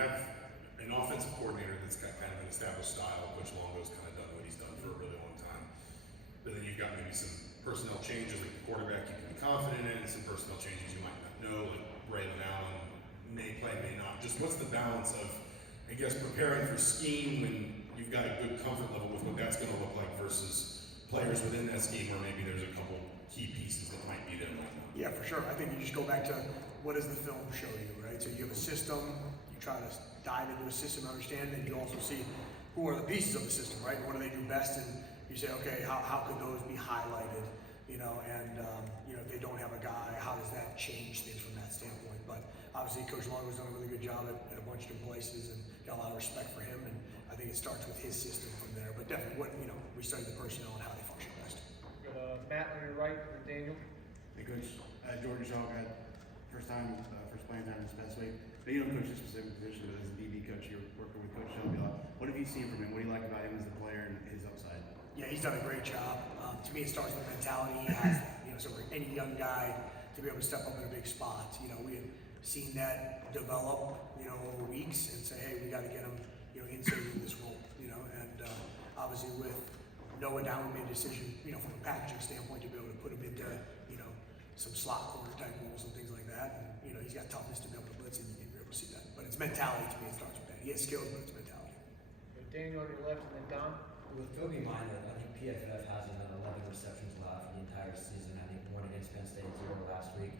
have an offensive coordinator that's got kind of an established style. Coach Longo's kind of done what he's done for a really long time. But then you've got maybe some personnel changes, like the quarterback you can be confident in, and some personnel changes you might not know, like Braylon Allen may play, may not. Just what's the balance of, I guess, preparing for scheme when you've got a good comfort level with what that's going to look like versus players within that scheme, or maybe there's a couple key pieces that might be there. Yeah, for sure. I think you just go back to what does the film show you, right? So you have a system, you try to dive into a system, understand, and you also see who are the pieces of the system, right? What do they do best, and you say, okay, how could those be highlighted, you know? And you know, if they don't have a guy, how does that change things from that standpoint? But obviously, Coach Longo's done a really good job at a bunch of different places, and got a lot of respect for him. And I think it starts with his system from there. But definitely, we study the personnel and how they function best. Matt on your right, and Daniel. Hey, Coach. Jordan Shaw had first playing time this past week. But you don't coach a specific position, but as a DB coach, you're working with Coach Shelby a lot. What have you seen from him? What do you like about him as a player and his upside? Yeah, he's done a great job. To me, it starts with the mentality he has. So for any young guy to be able to step up in a big spot, we had seen that develop, over weeks, and say, hey, we got to get him, inserted in this role, and obviously with Noah down, we made a decision, from a packaging standpoint to be able to put him into, some slot corner type roles and things like that. And, he's got toughness to be able to blitz, and you're able to see that. But it's mentality to me. It starts with that. He has skills, but it's mentality. Daniel on your left, and then Don. With Phil in mind, I think PFF has him at 11 receptions allowed for the entire season. I think 1 against Penn State, 0 last week.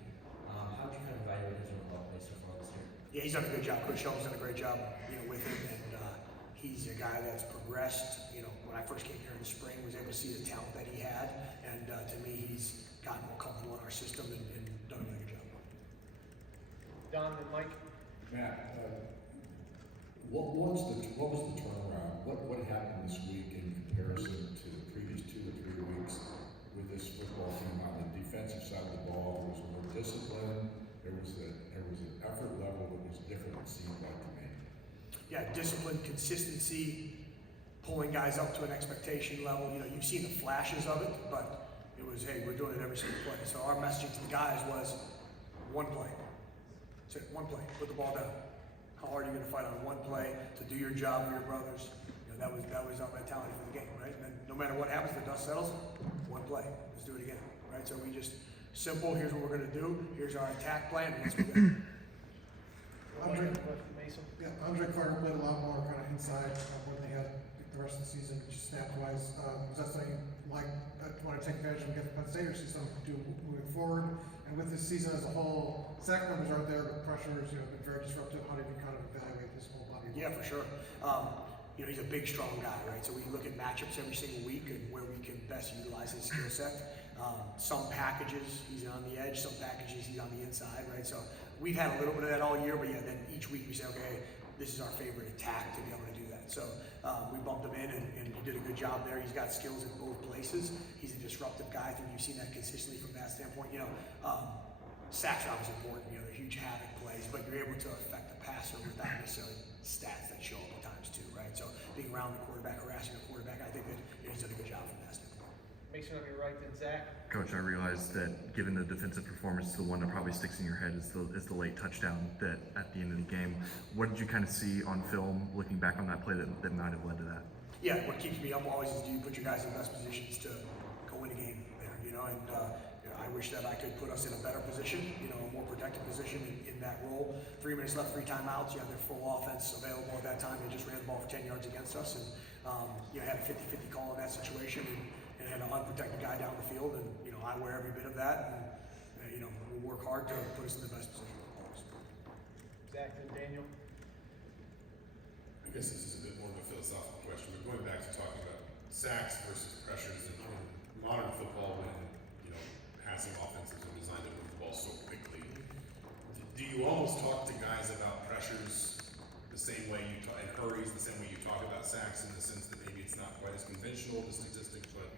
How would you kind of evaluate his overall play so far this year? Yeah, he's done a good job. Coach Shelby's done a great job, with him, and he's a guy that's progressed. When I first came here in the spring, was able to see the talent that he had, and to me, he's gotten more comfortable in our system and done a really good job. Don and Mike. Matt, what was the turnaround? What happened this week in comparison to the previous 2 or 3 weeks with this football team on the defensive side of the ball? There was more discipline. There was an effort level that was different. It seemed like to me. Yeah, discipline, consistency, pulling guys up to an expectation level. You've seen the flashes of it, but it was, hey, we're doing it every single play. So our messaging to the guys was one play. Say one play, put the ball down. How hard are you going to fight on one play to do your job for your brothers? That was our mentality for the game, right? And then no matter what happens, the dust settles. One play, let's do it again, right? So we just simple. Here's what we're going to do. Here's our attack plan. And let's go. Andre Carter played a lot more kind of inside more than he had the rest of the season, just snap-wise. Was that something like want to take advantage of against Penn State, or see something to do moving forward? And with this season as a whole, sack numbers aren't there, but pressures, been very disruptive. How did you kind of evaluate this whole body? Yeah, for sure. He's a big, strong guy, right? So we look at matchups every single week and where we can best utilize his skill set. Some packages, he's on the edge. Some packages, he's on the inside, right? So we've had a little bit of that all year, but yeah, then each week we say, okay, this is our favorite attack to be able to do that. So we bumped him in, and he did a good job there. He's got skills in both places. He's a disruptive guy. I think you've seen that consistently from that standpoint. Sacks are obviously important. They're huge havoc plays, but you're able to affect the passer without necessarily stats that show up at times too, right? So being around the quarterback, harassing the quarterback, I think that he's done a good job from that standpoint. Mason on your right, then Zach. Coach, I realize that given the defensive performance, the one that probably sticks in your head is the late touchdown that at the end of the game. What did you kind of see on film, looking back on that play that might have led to that? Yeah, what keeps me up always is do you put your guys in the best positions to go win a game there, and I wish that I could put us in a better position, a more protected position in that role. 3 minutes left, 3 timeouts. You have their full offense available at that time. They just ran the ball for 10 yards against us, and had a 50-50 call in that situation, and had an unprotected guy down the field, and I wear every bit of that, and we'll work hard to put us in the best position. Zach and Daniel. I guess this is a bit more of a philosophical question, but going back to talking about sacks versus pressures in modern football, when passing offenses are designed to move the ball so quickly, do you almost talk to guys about pressures the same way you talk, and hurries the same way you talk about sacks, in the sense that maybe it's not quite as conventional, the statistics, but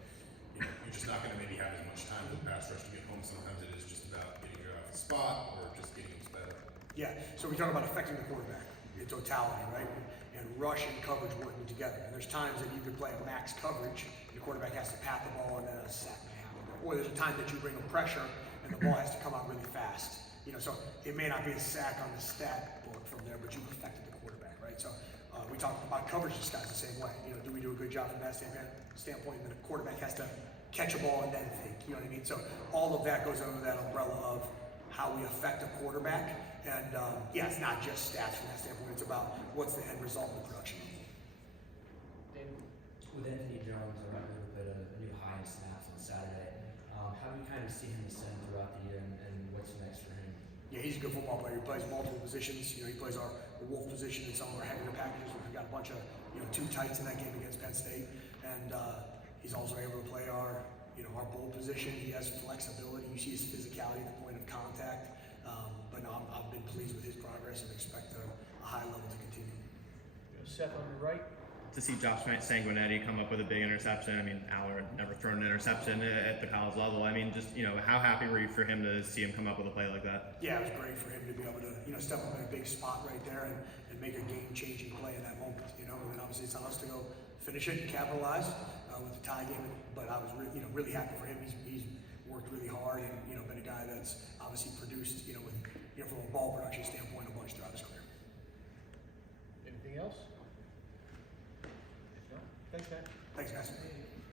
you're just not going to maybe have as much time for the pass rush to get home. Sometimes it is just about getting you off the spot or just getting us better. Yeah, so we talk about affecting the quarterback in totality, right? And rush and coverage working together. And there's times that you could play a max coverage, and the quarterback has to pat the ball, and then a sack may happen. Or there's a time that you bring a pressure, and the ball has to come out really fast. So it may not be a sack on the stat book from there, but you've affected the quarterback, right? So we talked about coverage disguise the same way. Do we do a good job from that standpoint? And the quarterback has to catch a ball and then think, you know what I mean? So all of that goes under that umbrella of how we affect a quarterback. And yeah, it's not just stats from that standpoint. It's about what's the end result of the production. Daniel? With Anthony Jones, I remember who put a new high in snaps on Saturday. How do you kind of see him ascend throughout the year, and what's next for him? Yeah, he's a good football player. He plays multiple positions. He plays our wolf position in some of our heavier packages. We've got a bunch of, two tights in that game against Penn State. And he's also able to play our bull position. He has flexibility. You see his physicality at the point of contact. But no, I've been pleased with his progress and expect a high level to continue. Seth on your right. To see Josh Sanguinetti come up with a big interception. I mean, Aller had never thrown an interception at the college level. I mean, just, how happy were you for him to see him come up with a play like that? Yeah, it was great for him to be able to, step up in a big spot right there and make a game-changing play in that moment, And then obviously it's on us to go finish it and capitalize with the tie game. But I was really happy for him. He's worked really hard and, been a guy that's obviously produced, from a ball production standpoint, a bunch throughout his career. Anything else? If not, thanks, Matt. Thanks, guys.